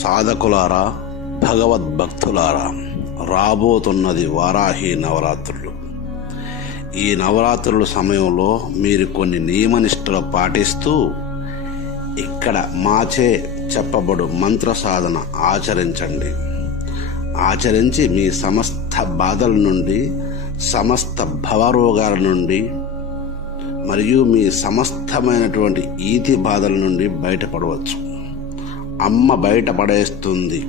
సాధకులారా, భగవద్భక్తులారా, రాబోతున్నది వారాహి నవరాత్రులు. ఈ నవరాత్రుల సమయంలో మీరు కొన్ని నియమనిష్టలు పాటిస్తూ ఇక్కడ మాచే చెప్పబడు మంత్ర సాధన ఆచరించండి. ఆచరించి మీ సమస్త బాధల నుండి, సమస్త భవరోగాల నుండి మరియు మీ సమస్తమైనటువంటి ఈతి బాధల నుండి బయటపడవచ్చు. అమ్మ బయటపడేస్తుంది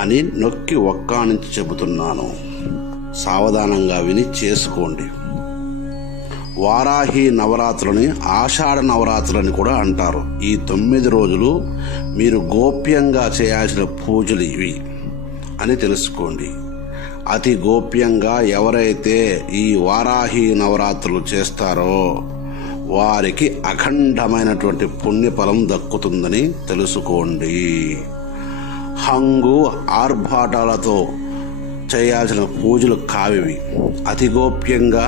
అని నొక్కి ఒక్కానించి చెబుతున్నాను. సావధానంగా విని చేసుకోండి. వారాహి నవరాత్రులని ఆషాఢ నవరాత్రులని కూడా అంటారు. ఈ 9 రోజులు మీరు గోప్యంగా చేయాల్సిన పూజలు ఇవి అని తెలుసుకోండి. అతి గోప్యంగా ఎవరైతే ఈ వారాహి నవరాత్రులు చేస్తారో వారికి అఖండమైనటువంటి పుణ్యఫలం దక్కుతుందని తెలుసుకోండి. హంగు ఆర్భాటాలతో చేయాల్సిన పూజలు కావివి. అతి గోప్యంగా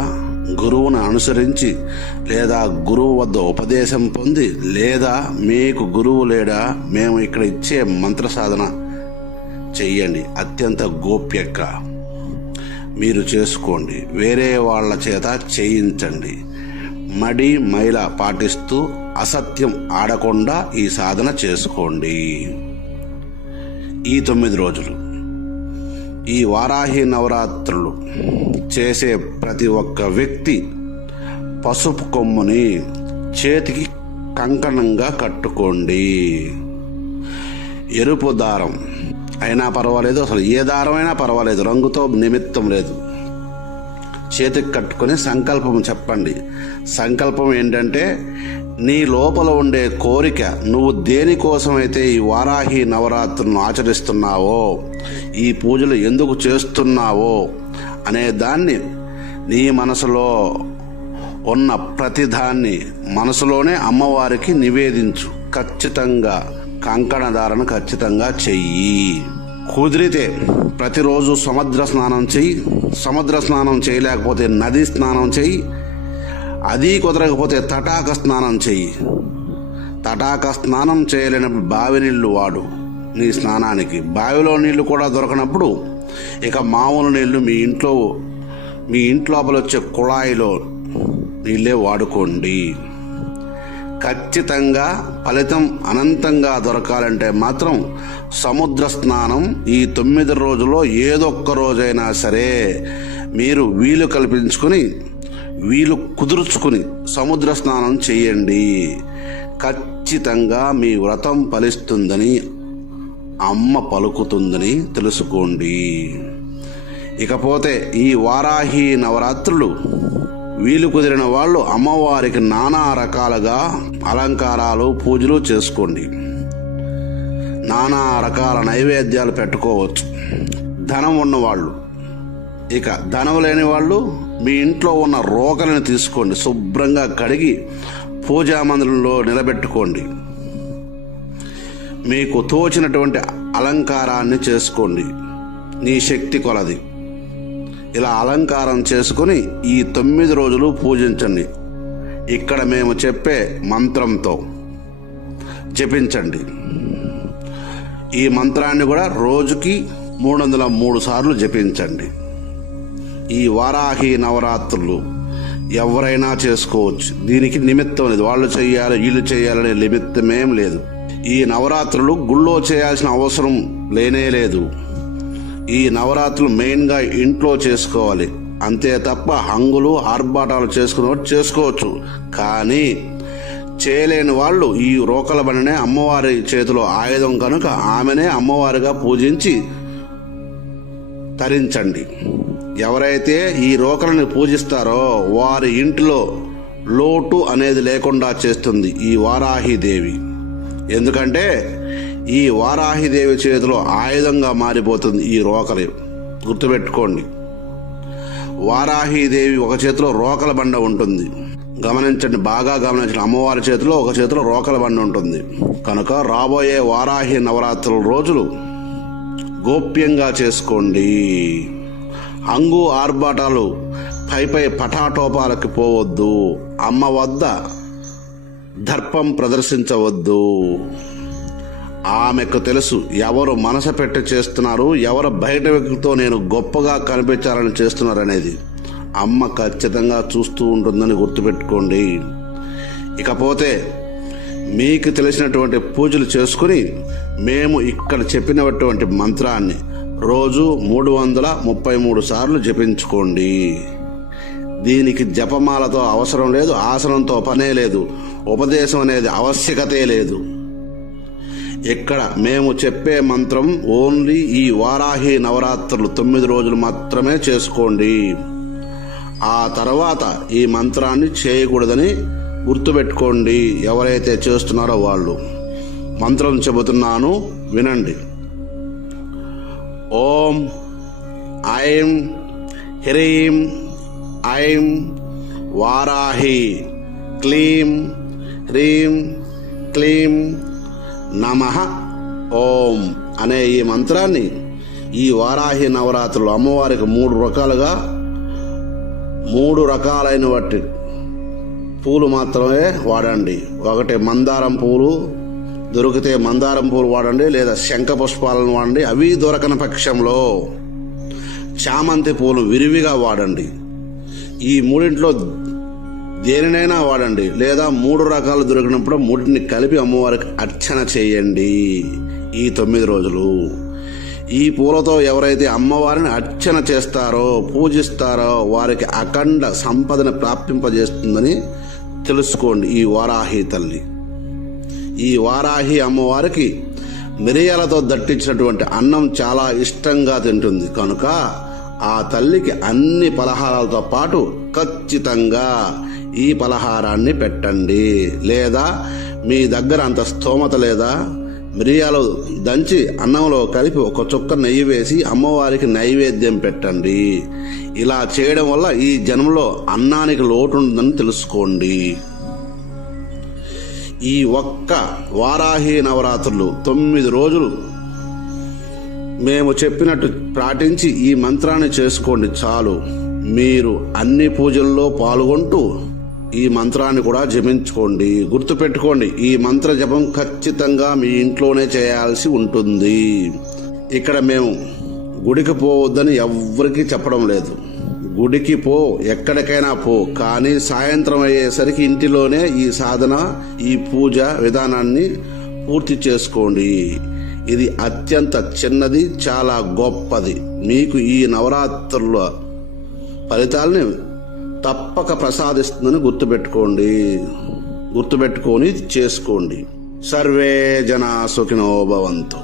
గురువును అనుసరించి లేదా గురువు వద్ద ఉపదేశం పొంది లేదా మీకు గురువు లేడా మేము ఇక్కడ ఇచ్చే మంత్ర సాధన చెయ్యండి. అత్యంత గోప్యంగా మీరు చేసుకోండి. వేరే వాళ్ళ చేత చేయించండి. మడి మైల పాటిస్తూ అసత్యం ఆడకుండా ఈ సాధన చేసుకోండి. ఈ 9 రోజులు ఈ వారాహి నవరాత్రులు చేసే ప్రతి ఒక్క వ్యక్తి పసుపు కొమ్ముని చేతికి కంకణంగా కట్టుకోండి. ఎరుపు దారం అయినా పర్వాలేదు, అసలు ఏ దారం అయినా పర్వాలేదు, రంగుతో నిమిత్తం లేదు. చేతికి కట్టుకొని సంకల్పం చెప్పండి. సంకల్పం ఏంటంటే, నీ లోపల ఉండే కోరిక, నువ్వు దేనికోసమైతే ఈ వారాహి నవరాత్రులను ఆచరిస్తున్నావో, ఈ పూజలు ఎందుకు చేస్తున్నావో అనే దాన్ని నీ మనసులో ఉన్న ప్రతిదాన్ని మనసులోనే అమ్మవారికి నివేదించు. ఖచ్చితంగా కంకణధారణ ఖచ్చితంగా చెయ్యి. కుదిరితే ప్రతిరోజు సముద్ర స్నానం చెయ్యి. సముద్ర స్నానం చేయలేకపోతే నది స్నానం చెయ్యి. అది కుదరకపోతే తటాక స్నానం చెయ్యి. తటాక స్నానం చేయలేనప్పుడు బావి నీళ్లు వాడు నీ స్నానానికి. బావిలో నీళ్లు కూడా దొరకనప్పుడు ఇక మామూలు నీళ్లు మీ ఇంట్లోపల వచ్చే కుళాయిలో నీళ్ళే వాడుకోండి. ఖచ్చితంగా ఫలితం అనంతంగా దొరకాలంటే మాత్రం సముద్ర స్నానం ఈ 9 రోజుల్లో ఏదొక్క రోజైనా సరే మీరు వీలు కల్పించుకొని, వీలు కుదుర్చుకుని సముద్ర స్నానం చేయండి. ఖచ్చితంగా మీ వ్రతం ఫలిస్తుందని అమ్మ పలుకుతుందని తెలుసుకోండి. ఇకపోతే ఈ వారాహి నవరాత్రులు వీలు కుదిరిన వాళ్ళు అమ్మవారికి నానా రకాలుగా అలంకారాలు, పూజలు చేసుకోండి. నానా రకాల నైవేద్యాలు పెట్టుకోవచ్చు. ధనం ఉన్నవాళ్ళు, ఇక ధనం లేని వాళ్ళు మీ ఇంట్లో ఉన్న రోకలను తీసుకోండి, శుభ్రంగా కడిగి పూజా మందిరంలో నిలబెట్టుకోండి. మీకు తోచినటువంటి అలంకారాన్ని చేసుకోండి, నీ శక్తి కొలది. ఇలా అలంకారం చేసుకుని ఈ 9 రోజులు పూజించండి. ఇక్కడ మేము చెప్పే మంత్రంతో జపించండి. ఈ మంత్రాన్ని కూడా రోజుకి 303 సార్లు జపించండి. ఈ వారాహి నవరాత్రులు ఎవరైనా చేసుకోవచ్చు. దీనికి నిమిత్తం లేదు, వాళ్ళు చేయాలి వీళ్ళు చేయాలనే నిమిత్తమేం లేదు. ఈ నవరాత్రులు గుళ్ళో చేయాల్సిన అవసరం లేనే లేదు. ఈ నవరాత్రులు మెయిన్గా ఇంట్లో చేసుకోవాలి. అంతే తప్ప హంగులు ఆర్భాటాలు చేసుకునేవాడు చేసుకోవచ్చు. కానీ చేయలేని వాళ్ళు ఈ రోకల బండినే అమ్మవారి చేతిలో ఆయుధం కనుక ఆమెనే అమ్మవారిగా పూజించి తరించండి. ఎవరైతే ఈ రోకలను పూజిస్తారో వారి ఇంటిలో లోటు అనేది లేకుండా చేస్తుంది ఈ వారాహిదేవి. ఎందుకంటే ఈ వారాహిదేవి చేతిలో ఆయుధంగా మారిపోతుంది ఈ రోకలి. గుర్తుపెట్టుకోండి, వారాహిదేవి ఒక చేతిలో రోకల బండ ఉంటుంది. గమనించండి, బాగా గమనించండి. అమ్మవారి చేతిలో ఒక చేతిలో రోకల బండ ఉంటుంది. కనుక రాబోయే వారాహి నవరాత్రుల రోజులు గోప్యంగా చేసుకోండి. హంగు ఆర్భాటాలు పై పటాటోపాలకి పోవద్దు. అమ్మ వద్ద దర్పం ప్రదర్శించవద్దు. ఆమెకు తెలుసు ఎవరు మనసు పెట్టి చేస్తున్నారు, ఎవరు బయట వ్యక్తితో నేను గొప్పగా కనిపించాలని చేస్తున్నారు అనేది. అమ్మ ఖచ్చితంగా చూస్తూ ఉంటుందని గుర్తుపెట్టుకోండి. ఇకపోతే మీకు తెలిసినటువంటి పూజలు చేసుకుని మేము ఇక్కడ చెప్పినటువంటి మంత్రాన్ని రోజు 333 సార్లు జపించుకోండి. దీనికి జపమాలతో అవసరం లేదు, ఆసనంతో పనే లేదు, ఉపదేశం అనేది ఆవశ్యకతే లేదు. ఇక్కడ మేము చెప్పే మంత్రం ఓన్లీ ఈ వారాహి నవరాత్రులు 9 రోజులు మాత్రమే చేసుకోండి. ఆ తర్వాత ఈ మంత్రాన్ని చేయకూడదని గుర్తుపెట్టుకోండి. ఎవరైతే చేస్తున్నారో వాళ్ళు. మంత్రం చెబుతున్నాను, వినండి. ఓం ఐం హ్రీం ఐం వారాహి క్లీం హ్రీం క్లీం నమః ఓం అనే ఈ మంత్రాన్ని ఈ వారాహి నవరాత్రులు అమ్మవారికి 3 రకాలైన వాటి పూలు మాత్రమే వాడండి. ఒకటి మందారం పూలు దొరికితే మందారం పూలు వాడండి, లేదా శంఖ పుష్పాలను వాడండి. అవి దొరకని పక్షంలో చామంతి పూలు విరివిగా వాడండి. ఈ మూడింట్లో దేనినైనా వాడండి, లేదా 3 రకాలు దొరికినప్పుడు 3ని కలిపి అమ్మవారికి అర్చన చేయండి ఈ 9 రోజులు. ఈ పూలతో ఎవరైతే అమ్మవారిని అర్చన చేస్తారో, పూజిస్తారో వారికి అఖండ సంపదను ప్రాప్తింపజేస్తుందని తెలుసుకోండి. ఈ వారాహి తల్లి, ఈ వారాహి అమ్మవారికి మిరియాలతో దట్టించినటువంటి అన్నం చాలా ఇష్టంగా తింటుంది కనుక ఆ తల్లికి అన్ని పలహారాలతో పాటు ఖచ్చితంగా ఈ పలహారాన్ని పెట్టండి. లేదా మీ దగ్గర అంత స్తోమత లేదా, మిరియాలు దంచి అన్నంలో కలిపి ఒక చుక్క నెయ్యి వేసి అమ్మవారికి నైవేద్యం పెట్టండి. ఇలా చేయడం వల్ల ఈ జన్మలో అన్నానికి లోటు ఉందని తెలుసుకోండి. ఈ ఒక్క వారాహి నవరాత్రులు 9 రోజులు మేము చెప్పినట్టు పాటించి ఈ మంత్రాన్ని చేసుకోండి చాలు. మీరు అన్ని పూజల్లో పాల్గొంటూ ఈ మంత్రాన్ని కూడా జపించుకోండి. గుర్తుపెట్టుకోండి, ఈ మంత్ర జపం ఖచ్చితంగా మీ ఇంట్లోనే చేయాల్సి ఉంటుంది. ఇక్కడ మేము గుడికి పోవద్దని ఎవ్వరికీ చెప్పడం లేదు. గుడికి పో, ఎక్కడికైనా పో, కానీ సాయంత్రం అయ్యేసరికి ఇంటిలోనే ఈ సాధన, ఈ పూజ విధానాన్ని పూర్తి చేసుకోండి. ఇది అత్యంత చిన్నది, చాలా గొప్పది. మీకు ఈ నవరాత్రుల ఫలితాలని తప్పక ప్రసాదిస్తుందని గుర్తుపెట్టుకొని చేసుకోండి. సర్వే జనా సుఖినో భవంతు.